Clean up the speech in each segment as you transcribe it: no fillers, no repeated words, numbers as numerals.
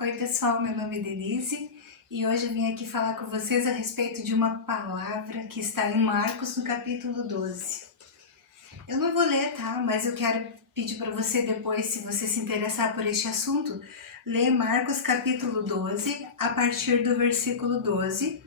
Oi pessoal, meu nome é Denise e hoje eu vim aqui falar com vocês a respeito de uma palavra que está em Marcos no capítulo 12. Eu não vou ler, tá? Mas eu quero pedir para você depois, se você se interessar por este assunto, ler Marcos capítulo 12 a partir do versículo 12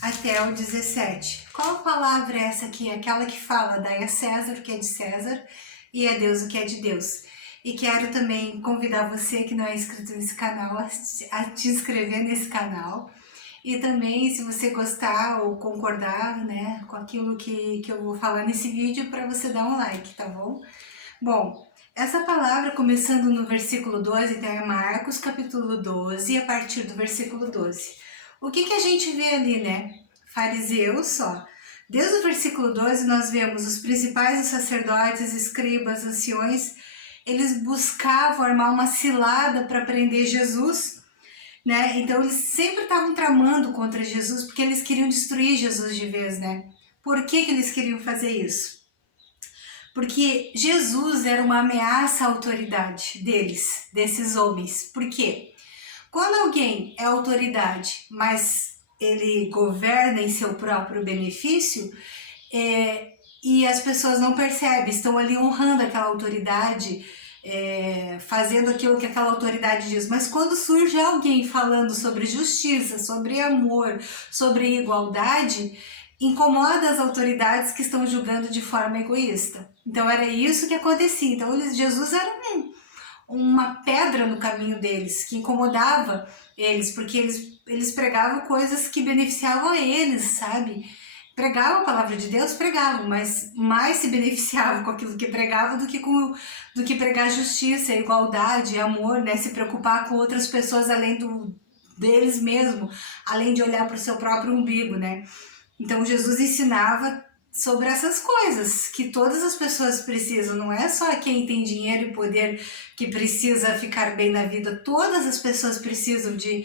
até o 17. Qual palavra é essa aqui? Aquela que fala: dai a César o que é de César e a Deus o que é de Deus. E quero também convidar você que não é inscrito nesse canal a te inscrever nesse canal. E também, se você gostar ou concordar, né, com aquilo que eu vou falar nesse vídeo, para você dar um like, tá bom? Bom, essa palavra começando no versículo 12, então é Marcos capítulo 12, a partir do versículo 12. O que a gente vê ali, né? Fariseus só. Desde o versículo 12 nós vemos os principais os sacerdotes, escribas, anciões, eles buscavam armar uma cilada para prender Jesus, né? Então eles sempre estavam tramando contra Jesus porque eles queriam destruir Jesus de vez, né? Por que eles queriam fazer isso? Porque Jesus era uma ameaça à autoridade deles, desses homens. Por quê? Quando alguém é autoridade, mas ele governa em seu próprio benefício, e as pessoas não percebem, estão ali honrando aquela autoridade, fazendo aquilo que aquela autoridade diz. Mas quando surge alguém falando sobre justiça, sobre amor, sobre igualdade, incomoda as autoridades que estão julgando de forma egoísta. Então era isso que acontecia. Então Jesus era uma pedra no caminho deles, que incomodava eles, porque eles pregavam coisas que beneficiavam eles, sabe? Pregavam a palavra de Deus, pregavam, mas mais se beneficiavam com aquilo que pregavam do que pregar justiça, igualdade, amor, né? Se preocupar com outras pessoas além deles mesmo, além de olhar para o seu próprio umbigo, né? Então Jesus ensinava sobre essas coisas que todas as pessoas precisam, não é só quem tem dinheiro e poder que precisa ficar bem na vida, todas as pessoas precisam de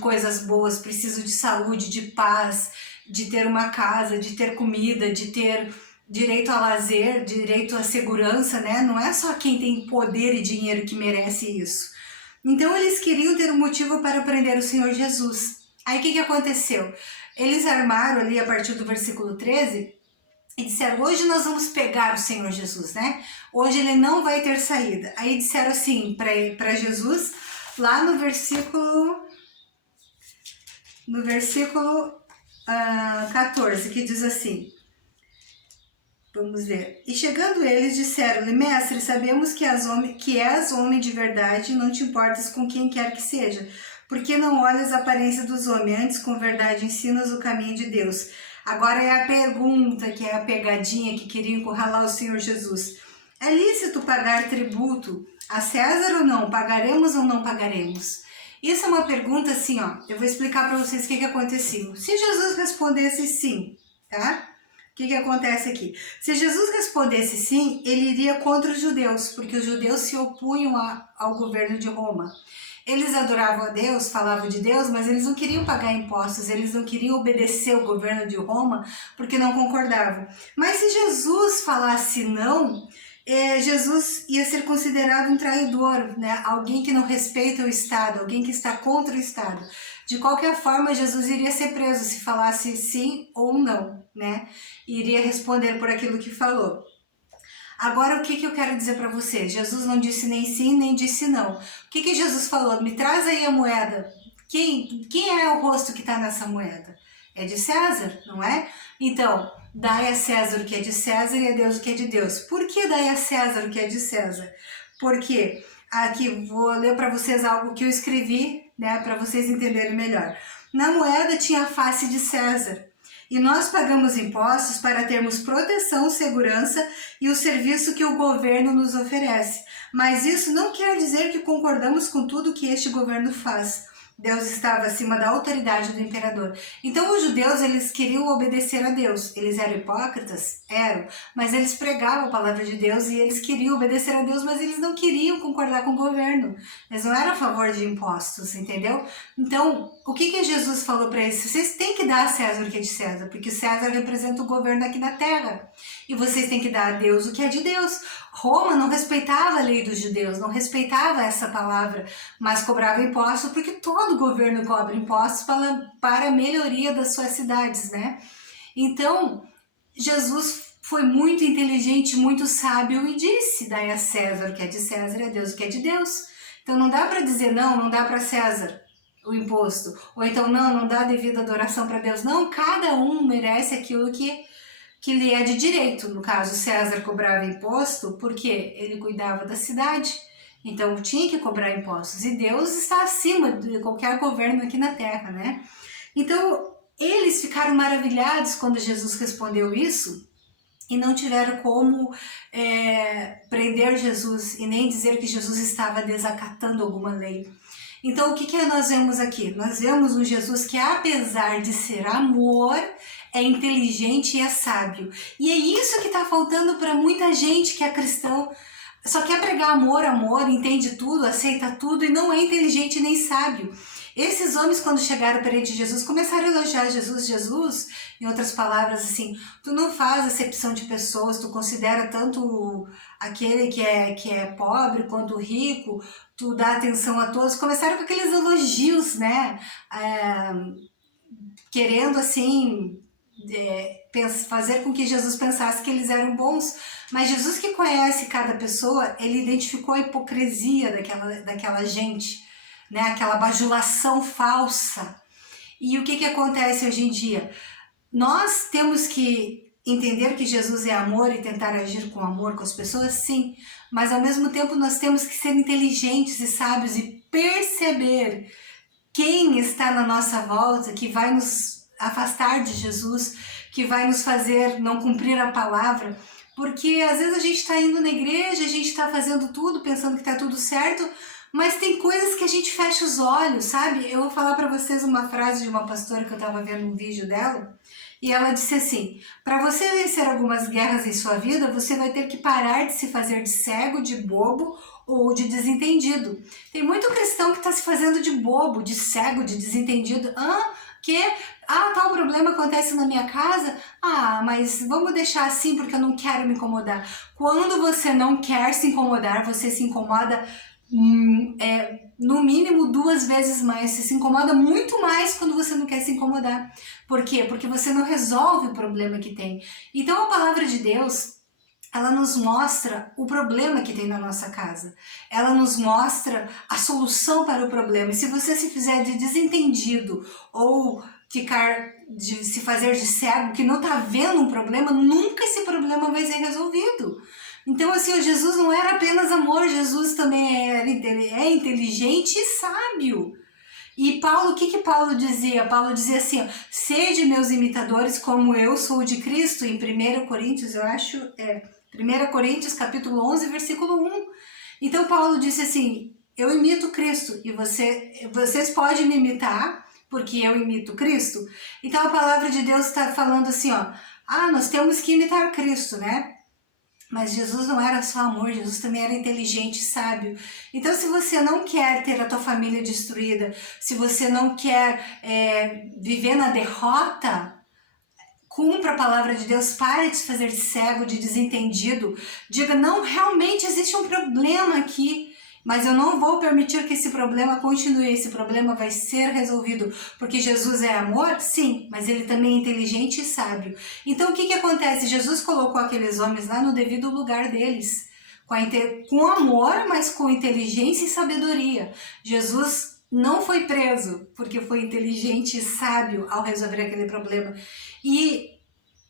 coisas boas, precisam de saúde, de paz, de ter uma casa, de ter comida, de ter direito a lazer, direito à segurança, né? Não é só quem tem poder e dinheiro que merece isso. Então eles queriam ter um motivo para prender o Senhor Jesus. Aí o que aconteceu? Eles armaram ali a partir do versículo 13 e disseram: hoje nós vamos pegar o Senhor Jesus, né? Hoje ele não vai ter saída. Aí disseram assim para Jesus, lá no versículo 14, que diz assim, vamos ver. E chegando eles, disseram-lhe: mestre, sabemos que és homem de verdade e não te importas com quem quer que seja, porque não olhas a aparência dos homens, antes com verdade ensinas o caminho de Deus. Agora é a pergunta, que é a pegadinha que queria encurralar o Senhor Jesus. É lícito pagar tributo a César ou não? Pagaremos ou não pagaremos? Isso é uma pergunta assim, ó. Eu vou explicar para vocês o que aconteceu. Se Jesus respondesse sim, tá? O que acontece aqui? Se Jesus respondesse sim, ele iria contra os judeus, porque os judeus se opunham ao governo de Roma. Eles adoravam a Deus, falavam de Deus, mas eles não queriam pagar impostos, eles não queriam obedecer o governo de Roma, porque não concordavam. Mas se Jesus falasse não, Jesus ia ser considerado um traidor, né? Alguém que não respeita o Estado, alguém que está contra o Estado. De qualquer forma, Jesus iria ser preso se falasse sim ou não, né? Iria responder por aquilo que falou. Agora, o que eu quero dizer para você? Jesus não disse nem sim, nem disse não. O que Jesus falou? Me traz aí a moeda. Quem é o rosto que está nessa moeda? É de César, não é? Então, dai a César o que é de César e a Deus o que é de Deus. Por que dai a César o que é de César? Porque aqui vou ler para vocês algo que eu escrevi, né, para vocês entenderem melhor. Na moeda tinha a face de César. E nós pagamos impostos para termos proteção, segurança e o serviço que o governo nos oferece. Mas isso não quer dizer que concordamos com tudo que este governo faz. Deus estava acima da autoridade do imperador. Então os judeus, eles queriam obedecer a Deus. Eles eram hipócritas? Eram. Mas eles pregavam a palavra de Deus e eles queriam obedecer a Deus, mas eles não queriam concordar com o governo. Eles não eram a favor de impostos, entendeu? Então, o que Jesus falou para eles? Vocês têm que dar a César o que é de César, porque César representa o governo aqui na terra. E vocês têm que dar a Deus o que é de Deus. Roma não respeitava a lei dos judeus, não respeitava essa palavra, mas cobrava impostos, porque todo governo cobra impostos para a melhoria das suas cidades, né? Então, Jesus foi muito inteligente, muito sábio e disse: dai a César o que é de César e a Deus o que é de Deus. Então não dá para dizer não dá para César o imposto, ou então não dá devida adoração para Deus. Não, cada um merece aquilo que lhe é de direito. No caso, César cobrava imposto porque ele cuidava da cidade, então tinha que cobrar impostos. E Deus está acima de qualquer governo aqui na terra, né? Então, eles ficaram maravilhados quando Jesus respondeu isso e não tiveram como prender Jesus e nem dizer que Jesus estava desacatando alguma lei. Então, o que nós vemos aqui? Nós vemos um Jesus que, apesar de ser amor, é inteligente e é sábio. E é isso que está faltando para muita gente que é cristão. Só quer pregar amor, entende tudo, aceita tudo e não é inteligente nem sábio. Esses homens, quando chegaram perante Jesus, começaram a elogiar Jesus, em outras palavras, assim, tu não faz acepção de pessoas, tu considera tanto aquele que é pobre quanto rico, tu dá atenção a todos. Começaram com aqueles elogios, né? Querendo, assim, fazer com que Jesus pensasse que eles eram bons. Mas Jesus, que conhece cada pessoa, ele identificou a hipocrisia daquela gente, né? Aquela bajulação falsa. E o que acontece hoje em dia? Nós temos que entender que Jesus é amor e tentar agir com amor com as pessoas, sim, mas ao mesmo tempo nós temos que ser inteligentes e sábios e perceber quem está na nossa volta, que vai nos afastar de Jesus, que vai nos fazer não cumprir a palavra, porque às vezes a gente está indo na igreja, a gente está fazendo tudo, pensando que está tudo certo, mas tem coisas que a gente fecha os olhos, sabe? Eu vou falar para vocês uma frase de uma pastora que eu estava vendo um vídeo dela, e ela disse assim: para você vencer algumas guerras em sua vida, você vai ter que parar de se fazer de cego, de bobo ou de desentendido. Tem muito cristão que está se fazendo de bobo, de cego, de desentendido. Tal problema acontece na minha casa? Mas vamos deixar assim porque eu não quero me incomodar. Quando você não quer se incomodar, você se incomoda no mínimo 2 vezes mais. Você se incomoda muito mais quando você não quer se incomodar. Por quê? Porque você não resolve o problema que tem. Então a palavra de Deus, ela nos mostra o problema que tem na nossa casa. Ela nos mostra a solução para o problema. E se você se fizer de desentendido ou se fazer de cego, que não está vendo um problema, nunca esse problema vai ser resolvido. Então, assim, o Jesus não era apenas amor, Jesus também é inteligente e sábio. E Paulo, o que Paulo dizia? Paulo dizia assim: sede meus imitadores como eu sou de Cristo, em 1 Coríntios, 1 Coríntios capítulo 11, versículo 1. Então Paulo disse assim: eu imito Cristo e vocês podem me imitar porque eu imito Cristo. Então a palavra de Deus está falando assim, nós temos que imitar Cristo, né? Mas Jesus não era só amor, Jesus também era inteligente e sábio. Então, se você não quer ter a tua família destruída, se você não quer viver na derrota, cumpra a palavra de Deus, pare de se fazer de cego, de desentendido. Diga: não, realmente existe um problema aqui, mas eu não vou permitir que esse problema continue, esse problema vai ser resolvido, porque Jesus é amor? Sim, mas ele também é inteligente e sábio. Então o que acontece? Jesus colocou aqueles homens lá no devido lugar deles, com amor, mas com inteligência e sabedoria. Jesus não foi preso porque foi inteligente e sábio ao resolver aquele problema. E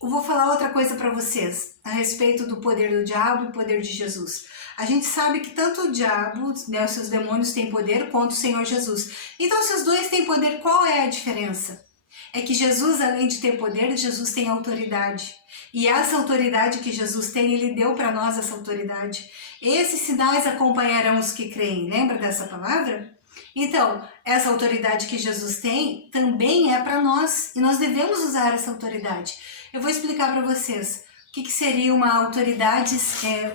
eu vou falar outra coisa para vocês a respeito do poder do diabo e o poder de Jesus. A gente sabe que tanto o diabo, né, os seus demônios têm poder, quanto o Senhor Jesus. Então, se os dois têm poder, qual é a diferença? É que Jesus, além de ter poder, Jesus tem autoridade. E essa autoridade que Jesus tem, Ele deu para nós essa autoridade. Esses sinais acompanharão os que creem. Lembra dessa palavra? Então, essa autoridade que Jesus tem também é para nós e nós devemos usar essa autoridade. Eu vou explicar para vocês o que seria uma autoridade,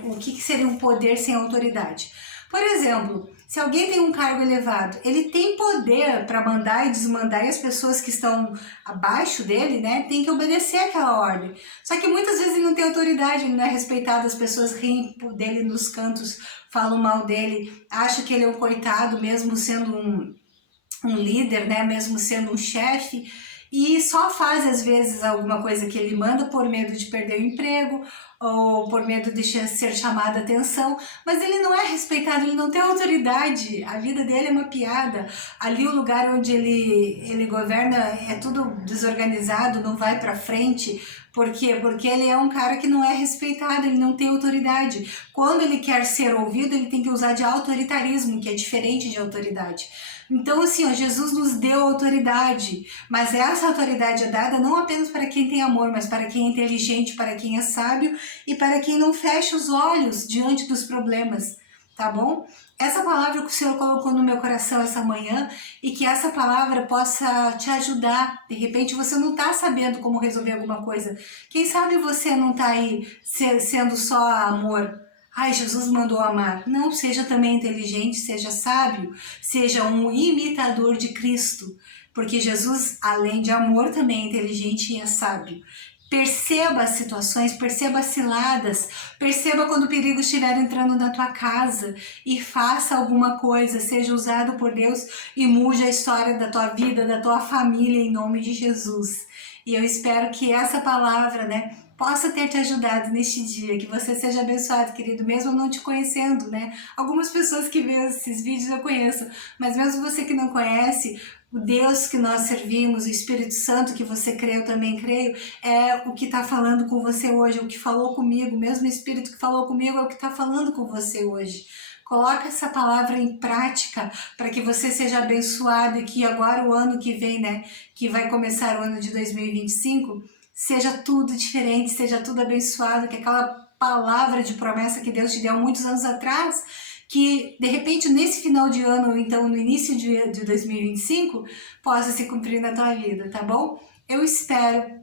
o que seria um poder sem autoridade. Por exemplo, se alguém tem um cargo elevado, ele tem poder para mandar e desmandar, e as pessoas que estão abaixo dele, né, tem que obedecer aquela ordem. Só que muitas vezes ele não tem autoridade, ele não é respeitado, as pessoas riem dele nos cantos, falam mal dele, acham que ele é um coitado, mesmo sendo um líder, né, mesmo sendo um chefe, e só faz às vezes alguma coisa que ele manda por medo de perder o emprego ou por medo de ser chamado a atenção, mas ele não é respeitado, ele não tem autoridade, a vida dele é uma piada, ali o lugar onde ele governa é tudo desorganizado, não vai para frente. Por quê? Porque ele é um cara que não é respeitado, ele não tem autoridade. Quando ele quer ser ouvido, ele tem que usar de autoritarismo, que é diferente de autoridade. Então, assim, ó, Jesus nos deu autoridade, mas essa autoridade é dada não apenas para quem tem amor, mas para quem é inteligente, para quem é sábio e para quem não fecha os olhos diante dos problemas, tá bom? Essa palavra que o Senhor colocou no meu coração essa manhã e que essa palavra possa te ajudar. De repente você não está sabendo como resolver alguma coisa. Quem sabe você não está aí sendo só amor. Ai, Jesus mandou amar. Não, seja também inteligente, seja sábio, seja um imitador de Cristo. Porque Jesus, além de amor, também é inteligente e é sábio. Perceba as situações, perceba as ciladas, perceba quando o perigo estiver entrando na tua casa e faça alguma coisa, seja usado por Deus e mude a história da tua vida, da tua família, em nome de Jesus. E eu espero que essa palavra, né, possa ter te ajudado neste dia, que você seja abençoado, querido, mesmo não te conhecendo, né? Algumas pessoas que veem esses vídeos eu conheço, mas mesmo você que não conhece, o Deus que nós servimos, o Espírito Santo que você crê, eu também creio, é o que está falando com você hoje, o que falou comigo, o mesmo Espírito que falou comigo é o que está falando com você hoje. Coloca essa palavra em prática para que você seja abençoado e que agora o ano que vem, né, que vai começar o ano de 2025, seja tudo diferente, seja tudo abençoado, que aquela palavra de promessa que Deus te deu muitos anos atrás, que de repente nesse final de ano, ou então no início de 2025, possa se cumprir na tua vida, tá bom? Eu espero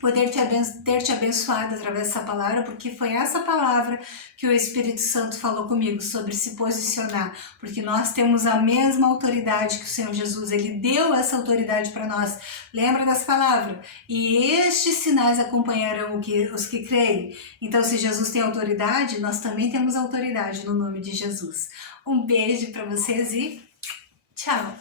poder ter te abençoado através dessa palavra, porque foi essa palavra que o Espírito Santo falou comigo sobre se posicionar, porque nós temos a mesma autoridade que o Senhor Jesus, Ele deu essa autoridade para nós. Lembra dessa palavra? E estes sinais acompanharão os que creem. Então, se Jesus tem autoridade, nós também temos autoridade no nome de Jesus. Um beijo para vocês e tchau!